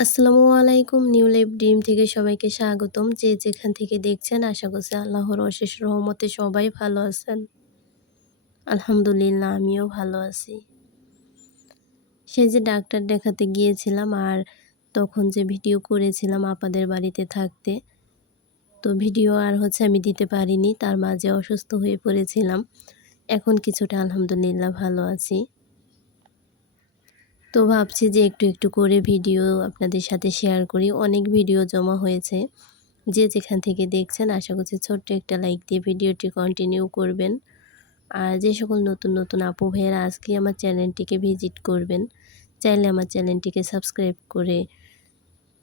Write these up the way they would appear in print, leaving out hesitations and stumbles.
আসসালামু আলাইকুম। New life dream থেকে সবাইকে স্বাগতম। যে যেখান থেকে দেখছেন আশা করছি আল্লাহর অশেষ রহমতে সবাই ভালো আছেন। আলহামদুলিল্লাহ আমিও ভালো আছি। সেই যে ডাক্তার দেখাতে গিয়েছিলাম আর তখন যে ভিডিও করেছিলাম আপাদের বাড়িতে থাকতে, তো ভিডিও আর আমি দিতে পারিনি। তার মাঝে অসুস্থ হয়ে পড়েছিলাম। এখন কিছুটা আলহামদুলিল্লাহ ভালো আছি। তো ভাবছি যে একটু করে ভিডিও আপনাদের সাথে শেয়ার করি। অনেক ভিডিও জমা হয়েছে। যে যেখান থেকে দেখছেন আশা করছি ছোট্ট একটা লাইক দিয়ে ভিডিওটি কন্টিনিউ করবেন। আর যে সকল নতুন আপু ভাইয়েরা আজকে আমার চ্যানেলটিকে ভিজিট করবেন, চাইলে আমার চ্যানেলটিকে সাবস্ক্রাইব করে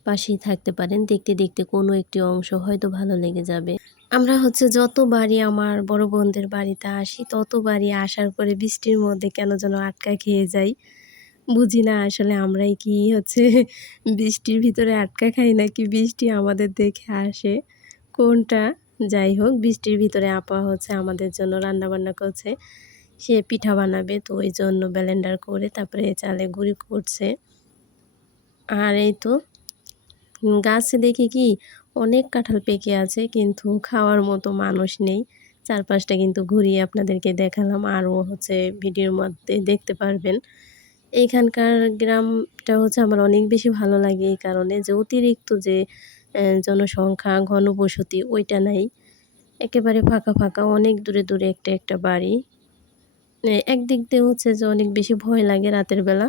পাশেই থাকতে পারেন। দেখতে কোনো একটি অংশ হয়তো ভালো লেগে যাবে। আমরা যতবারই আমার বড় বোনদের বাড়িতে আসি, ততবারই আসার পরে বৃষ্টির মধ্যে কেন যেন আটকা খেয়ে যাই। বুঝি না আসলে আমরাই কি বৃষ্টির ভিতরে আটকা খাই নাকি বৃষ্টি আমাদের দেখে আসে, কোনটা? যাই হোক, বৃষ্টির ভিতরে আপা আমাদের জন্য রান্নাবান্না করছে। সে পিঠা বানাবে, তো ওই জন্য ব্লেন্ডার করে তারপরে চালে গুঁড়ি করছে। আর এই তো গাছে দেখি কি অনেক কাঁঠাল পেকে আছে, কিন্তু খাওয়ার মতো মানুষ নেই। চারপাশটা কিন্তু ঘুরিয়ে আপনাদেরকে দেখালাম, আরও ভিডিওর মধ্যে দেখতে পারবেন। এইখানকার গ্রামটা আমার অনেক বেশি ভালো লাগে এই কারণে যে অতিরিক্ত যে জনসংখ্যা, ঘনবসতি ওইটা নাই। একেবারে ফাঁকা অনেক দূরে একটা বাড়ি। একদিক দিয়ে যে অনেক বেশি ভয় লাগে রাতের বেলা।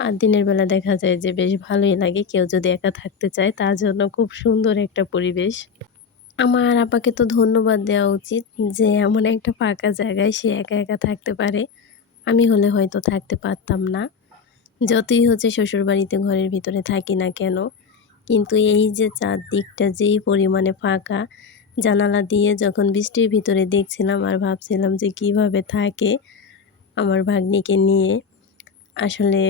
আর দিনের বেলা দেখা যায় যে বেশ ভালোই লাগে। কেউ যদি একা থাকতে চায় তার জন্য খুব সুন্দর একটা পরিবেশ। আমার আপাকে তো ধন্যবাদ দেওয়া উচিত যে এমন একটা ফাঁকা জায়গায় সে একা থাকতে পারে। আমি হলে হয়তো থাকতে পারতাম না। যতই শ্বশুরবাড়িতে ঘরের ভিতরে থাকি না কেন, কিন্তু এই যে চারদিকটা যেই পরিমাণে ফাঁকা, জানালা দিয়ে যখন বৃষ্টির ভিতরে দেখছিলাম আর ভাবছিলাম যে কিভাবে থাকে আমার ভাগ্নিকে নিয়ে। আসলে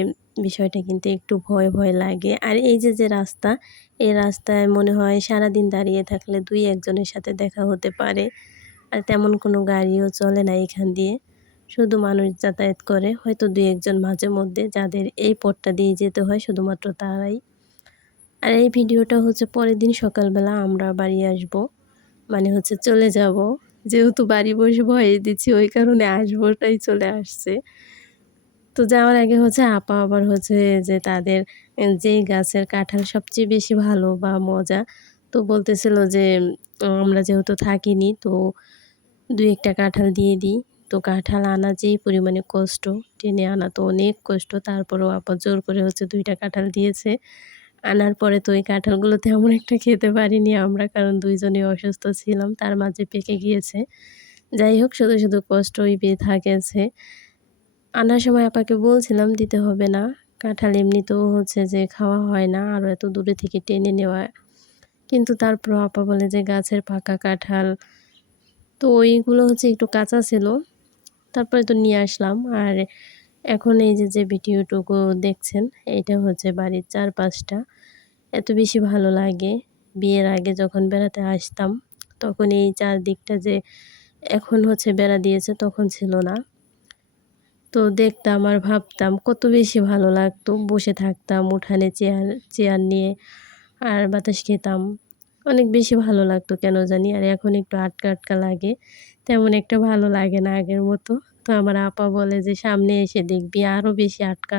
বিষয়টা কিন্তু একটু ভয় লাগে। আর এই যে রাস্তা, এই রাস্তায় মনে হয় সারাদিন দাঁড়িয়ে থাকলে ২-১ জনের সাথে দেখা হতে পারে। আর তেমন কোনো গাড়িও চলে না এখান দিয়ে। শুধু মানুষ যাতায়াত করে, হয়তো ২-১ জন মাঝে মধ্যে, যাদের এই পথটা দিয়ে যেতে হয় শুধুমাত্র তারাই। আর এই ভিডিওটা পরের দিন সকালবেলা আমরা বাড়ি আসব। মানে চলে যাব। যেহেতু বাড়ি বসে ভয়ে দিচ্ছি ওই কারণে আসবোটাই চলে আসছে। তো যাওয়ার আগে আপা আবার যে তাদের যেই গাছের কাঁঠাল সবচেয়ে বেশি ভালো বা মজা, তো বলতেছিল যে আমরা যেহেতু থাকিনি তো ২-১ টা কাঁঠাল দিয়ে দিই। তো কাঁঠাল আনা যেই পরিমাণে কষ্ট, টেনে আনা তো অনেক কষ্ট। তারপরেও আপা জোর করে ২ টা কাঁঠাল দিয়েছে। আনার পরে তো ওই কাঁঠালগুলো তেমন একটা খেতে পারিনি আমরা, কারণ ২ জনেই অসুস্থ ছিলাম। তার মাঝে পেকে গিয়েছে। যাই হোক, শুধু কষ্টই পেয়ে থাকেছে। আনার সময় আপাকে বলছিলাম দিতে হবে না। কাঁঠাল এমনিতেও যে খাওয়া হয় না, আরও এত দূরে থেকে টেনে নেওয়া। কিন্তু তারপরও আপা বলে যে গাছের পাকা কাঁঠাল, তো ওইগুলো একটু কাঁচা ছিল। তারপরে তো নিয়ে আসলাম। আর এখন এই যে ভিডিওটুকু দেখছেন, এইটা বাড়ির চারপাশটা। এত বেশি ভালো লাগে। বিয়ের আগে যখন বেড়াতে আসতাম, তখন এই চারদিকটা যে এখন বেড়া দিয়েছে, তখন ছিল না। তো দেখতাম আর ভাবতাম কত বেশি ভালো লাগতো। বসে থাকতাম উঠানে চেয়ার নিয়ে আর বাতাস খেতাম। অনেক বেশি ভালো লাগতো কেন জানি। আর এখন একটু আটকা লাগে। তেমন একটা ভালো লাগে না আগের মতো। তো আমার আপা বলে যে, "সামনে এসে দেখবি আরও বেশি আটকা।"